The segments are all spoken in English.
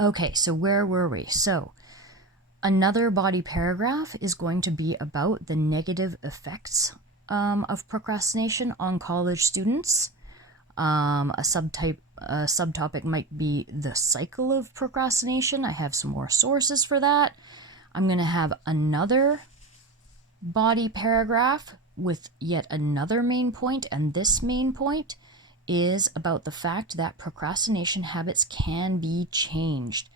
Okay, so where were we? So another body paragraph is going to be about the negative effects of procrastination on college students. A subtopic might be the cycle of procrastination. I have some more sources for that. I'm going to have another body paragraph with yet another main point, and this main point is about the fact that procrastination habits can be changed.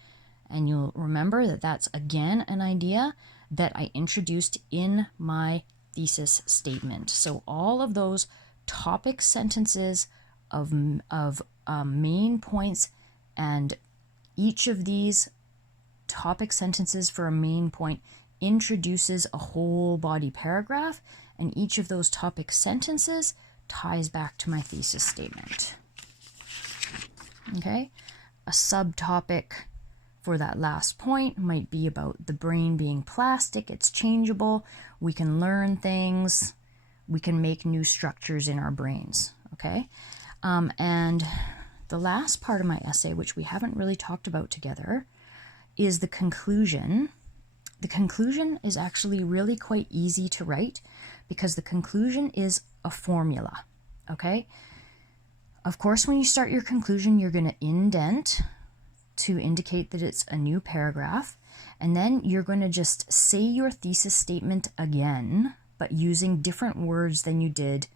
And you'll remember that that's again an idea that I introduced in my thesis statement. So all of those topic sentences of main points, and each of these topic sentences for a main point introduces a whole body paragraph, and each of those topic sentences ties back to my thesis statement. Okay, a subtopic for that last point might be about the brain being plastic. It's changeable. We can learn things. We can make new structures in our brains. Okay, and the last part of my essay, which we haven't really talked about together, is the conclusion. The conclusion is actually really quite easy to write because the conclusion is a formula. Okay, of course, when you start your conclusion, you're going to indent to indicate that it's a new paragraph, and then you're going to just say your thesis statement again, but using different words than you did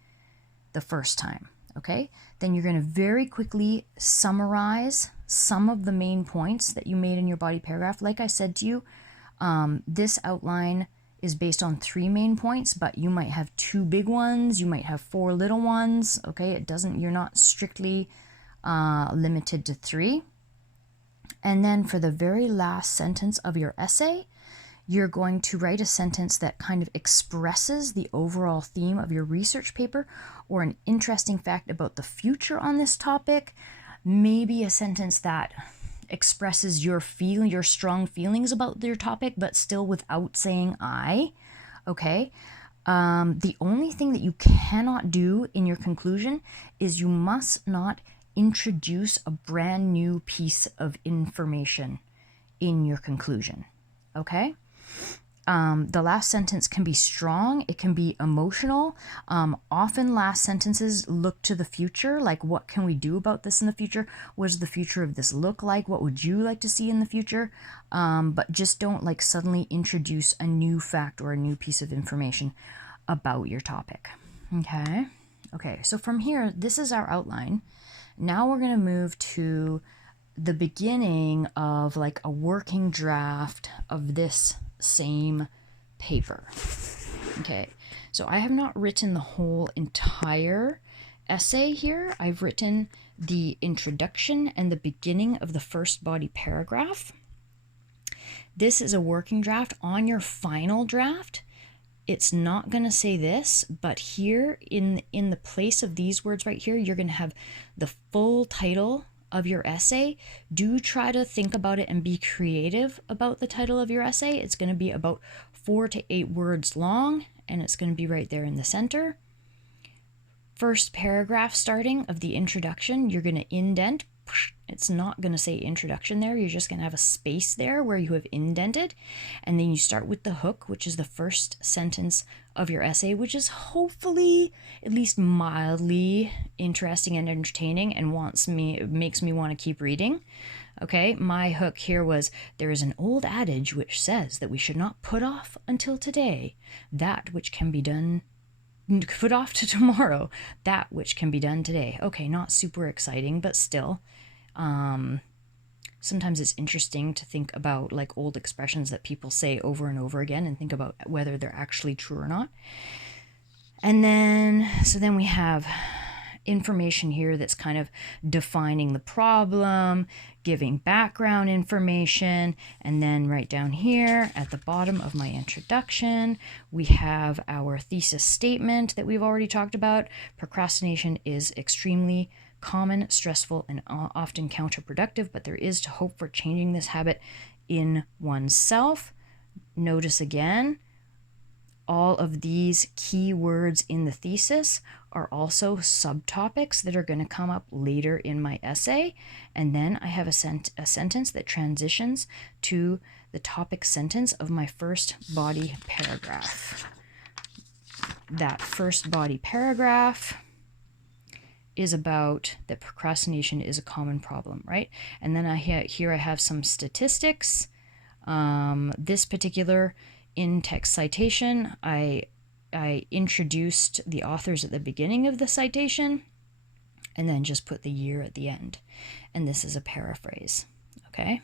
the first time. Okay, then you're going to very quickly summarize some of the main points that you made in your body paragraph. Like I said to you, this outline is based on 3 main points, but you might have 2 big ones, you might have 4 little ones. Okay, you're not strictly limited to 3. And then for the very last sentence of your essay, you're going to write a sentence that kind of expresses the overall theme of your research paper, or an interesting fact about the future on this topic. Maybe a sentence that expresses your strong feelings about your topic, but still without saying I. Okay. The only thing that you cannot do in your conclusion is you must not introduce a brand new piece of information in your conclusion. Okay? The last sentence can be strong, it can be emotional. Often last sentences look to the future, like what can we do about this in the future? What does the future of this look like? What would you like to see in the future? But just don't like suddenly introduce a new fact or a new piece of information about your topic. Okay, so from here, this is our outline. Now we're going to move to the beginning of like a working draft of this same paper. Okay, so I have not written the whole entire essay here. I've written the introduction and the beginning of the first body paragraph. This is a working draft. On your final draft, it's not going to say this, but here in the place of these words right here, you're going to have the full title of your essay. Do try to think about it and be creative about the title of your essay. It's going to be about 4 to 8 words long, and it's going to be right there in the center. First paragraph starting of the introduction, you're going to indent. It's not going to say introduction there. You're just going to have a space there where you have indented. And then you start with the hook, which is the first sentence of your essay, which is hopefully at least mildly interesting and entertaining and makes me want to keep reading. Okay, my hook here was, there is an old adage which says that we should not put off until today that which can be done, put off to tomorrow that which can be done today. Okay, not super exciting, but still. Sometimes it's interesting to think about like old expressions that people say over and over again and think about whether they're actually true or not. And then, so then we have information here that's kind of defining the problem, giving background information, and then right down here at the bottom of my introduction, we have our thesis statement that we've already talked about. Procrastination is extremely common, stressful, and often counterproductive, but there is to hope for changing this habit in oneself. Notice again, all of these keywords in the thesis are also subtopics that are going to come up later in my essay. And then I have a sentence that transitions to the topic sentence of my first body paragraph. That first body paragraph is about that procrastination is a common problem, right? And then here I have some statistics. This particular in-text citation, I introduced the authors at the beginning of the citation and then just put the year at the end. And this is a paraphrase, okay?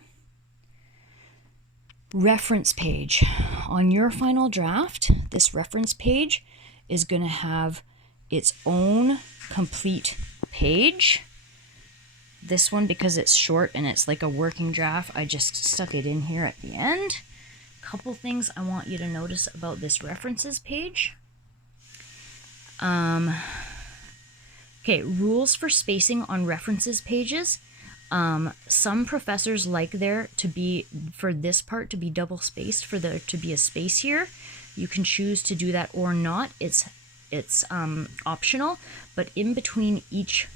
Reference page. On your final draft, this reference page is going to have its own complete page. This one, because it's short and it's like a working draft, I just stuck it in here at the end. Couple things I want you to notice about this references page. Okay, rules for spacing on references pages. Some professors like there to be, for this part to be double spaced, for there to be a space here. You can choose to do that or not. It's optional, but in between each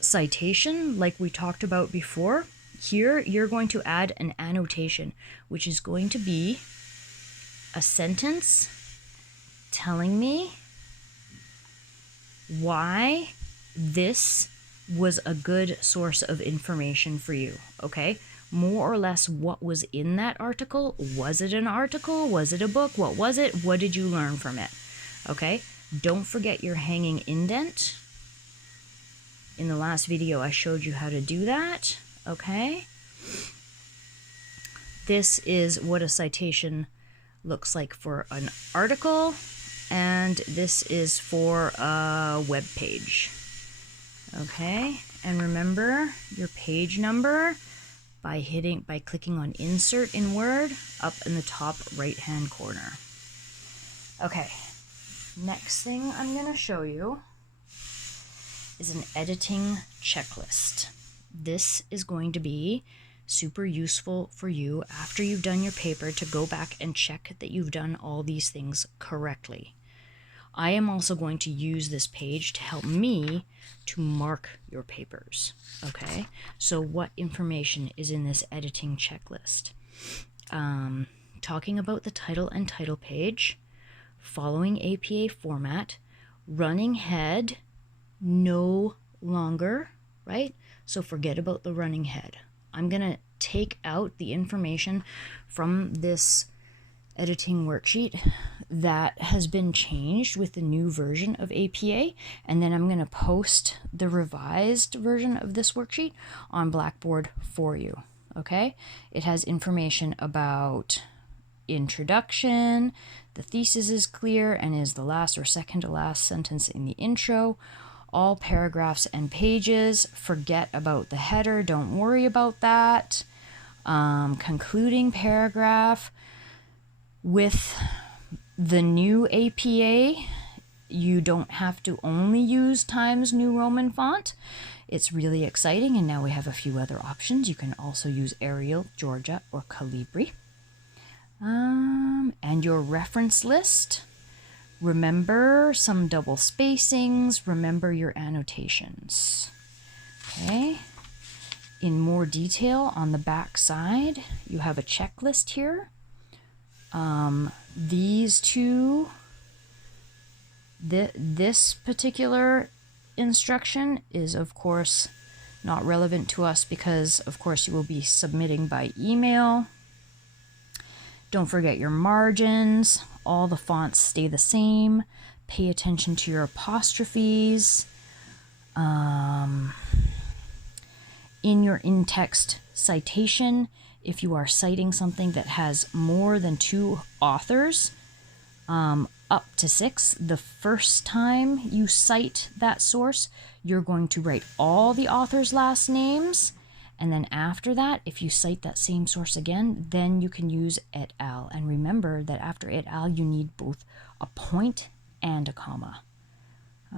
citation, like we talked about before, here you're going to add an annotation, which is going to be a sentence telling me why this was a good source of information for you, okay? More or less what was in that article. Was it an article? Was it a book? What was it? What did you learn from it? Okay? Don't forget your hanging indent. In the last video, I showed you how to do that, okay? This is what a citation looks like for an article, and this is for a web page. Okay, and remember your page number by clicking on Insert in Word up in the top right-hand corner. Okay, next thing I'm going to show you is an editing checklist. This is going to be super useful for you after you've done your paper to go back and check that you've done all these things correctly. I am also going to use this page to help me to mark your papers, okay? So what information is in this editing checklist? Talking about the title and title page, following APA format, running head, no longer, right? So forget about the running head. I'm going to take out the information from this editing worksheet that has been changed with the new version of APA, and then I'm going to post the revised version of this worksheet on Blackboard for you, okay? It has information about introduction, the thesis is clear and is the last or second to last sentence in the intro, all paragraphs and pages, forget about the header, don't worry about that, concluding paragraph. With the new APA, you don't have to only use Times New Roman font. It's really exciting, and now we have a few other options. You can also use Arial, Georgia, or Calibri. And your reference list. Remember some double spacings. Remember your annotations. Okay. In more detail, on the back side, you have a checklist here. These two, this particular instruction is of course not relevant to us because of course you will be submitting by email. Don't forget your margins. All the fonts stay the same. Pay attention to your apostrophes. In your in-text citation, if you are citing something that has more than 2 authors, up to 6, the first time you cite that source, you're going to write all the authors' last names. And then after that, if you cite that same source again, then you can use et al. And remember that after et al, you need both a point and a comma.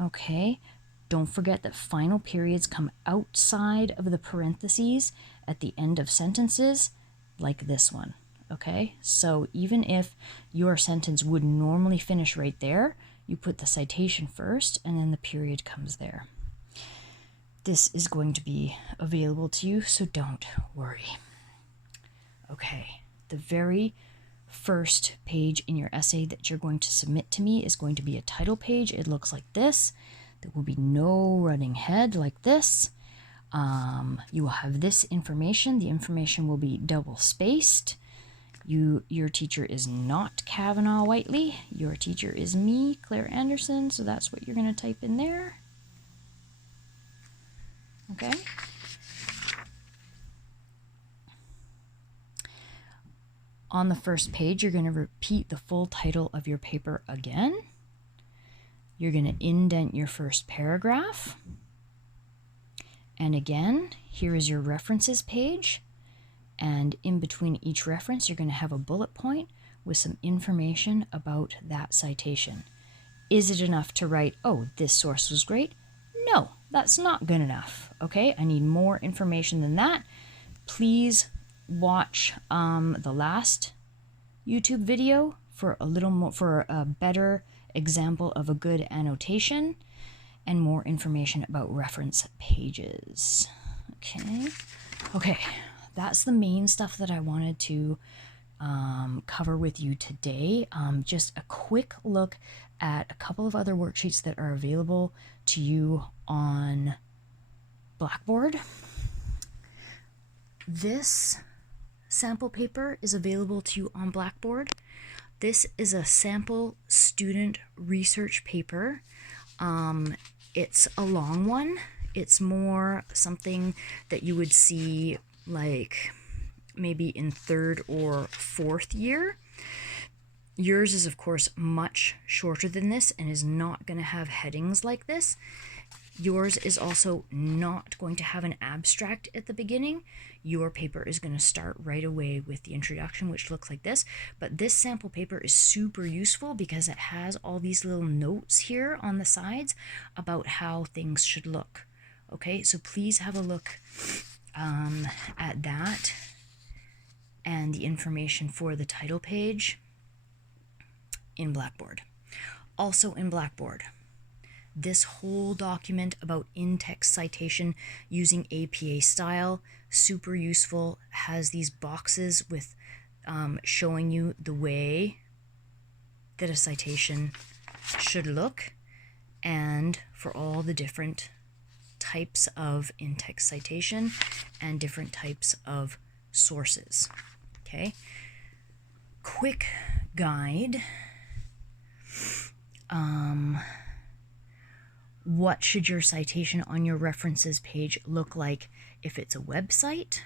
Okay, don't forget that final periods come outside of the parentheses at the end of sentences, like this one. Okay, so even if your sentence would normally finish right there, you put the citation first and then the period comes there. This is going to be available to you, so don't worry. Okay, the very first page in your essay that you're going to submit to me is going to be a title page. It looks like this. There will be no running head like this. You will have this information. The information will be double spaced. Your teacher is not Kavanaugh Whiteley. Your teacher is me, Claire Anderson. So that's what you're going to type in there. Okay. On the first page, you're going to repeat the full title of your paper again. You're going to indent your first paragraph. And again, here is your references page. And in between each reference, you're going to have a bullet point with some information about that citation. Is it enough to write, oh, this source was great? No, that's not good enough. Okay, I need more information than that. Please watch the last YouTube video for a little more, for a better example of a good annotation and more information about reference pages. Okay, that's the main stuff that I wanted to cover with you today. Just a quick look at a couple of other worksheets that are available to you on Blackboard. This sample paper is available to you on Blackboard. This is a sample student research paper. It's a long one. It's more something that you would see like maybe in 3rd or 4th year. Yours is of course much shorter than this and is not going to have headings like this. Yours is also not going to have an abstract at the beginning. Your paper is going to start right away with the introduction, which looks like this. But this sample paper is super useful because it has all these little notes here on the sides about how things should look. Okay, so please have a look at that and the information for the title page in Blackboard. Also in Blackboard, this whole document about in-text citation using APA style, super useful, has these boxes with showing you the way that a citation should look and for all the different types of in-text citation and different types of sources. Okay, quick guide. What should your citation on your references page look like if it's a website?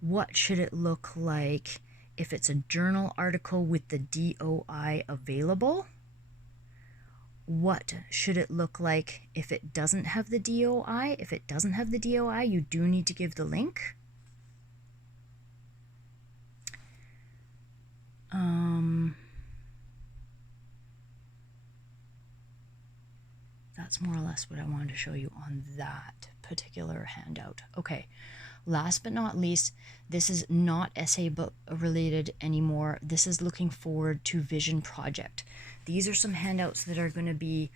What should it look like if it's a journal article with the DOI available? What should it look like if it doesn't have the DOI? If it doesn't have the DOI, you do need to give the link. That's more or less what I wanted to show you on that particular handout. Okay, last but not least, this is not essay book related anymore. This is looking forward to Vision Project. These are some handouts that are going to be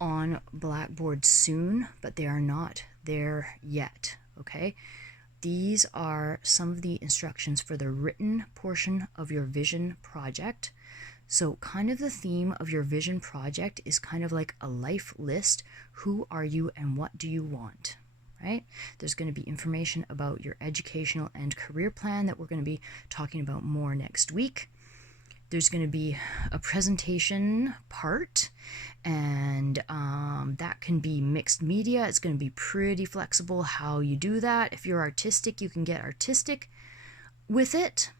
on Blackboard soon, but they are not there yet. Okay, these are some of the instructions for the written portion of your Vision Project. So kind of the theme of your Vision Project is kind of like a life list. Who are you and what do you want, right? There's going to be information about your educational and career plan that we're going to be talking about more next week. There's going to be a presentation part, and that can be mixed media. It's going to be pretty flexible how you do that. If you're artistic, you can get artistic with it.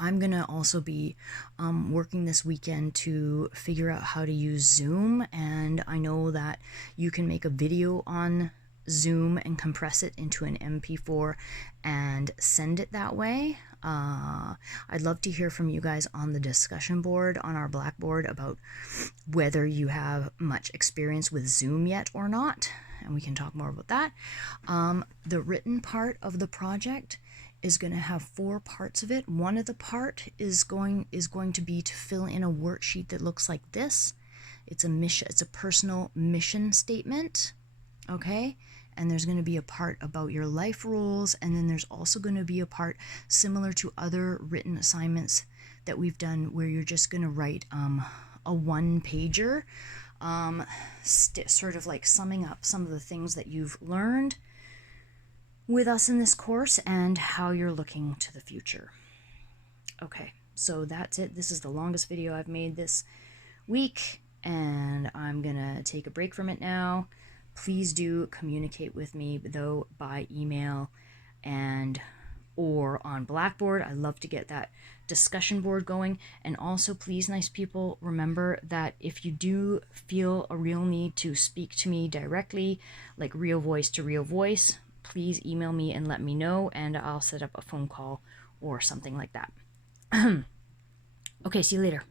I'm going to also be working this weekend to figure out how to use Zoom, and I know that you can make a video on Zoom and compress it into an MP4 and send it that way. I'd love to hear from you guys on the discussion board on our Blackboard about whether you have much experience with Zoom yet or not, and we can talk more about that. The written part of the project is going to have 4 parts of it. One of the part is going to be to fill in a worksheet that looks like this. It's a personal mission statement, okay? And there's going to be a part about your life rules, and then there's also going to be a part similar to other written assignments that we've done where you're just going to write a 1-pager, sort of like summing up some of the things that you've learned with us in this course and how you're looking to the future. Okay, so that's it. This is the longest video I've made this week, and I'm gonna take a break from it now. Please do communicate with me, though, by email and or on Blackboard. I love to get that discussion board going. And also, please, nice people, remember that if you do feel a real need to speak to me directly, like real voice to real voice, please email me and let me know, and I'll set up a phone call or something like that. Okay, see you later.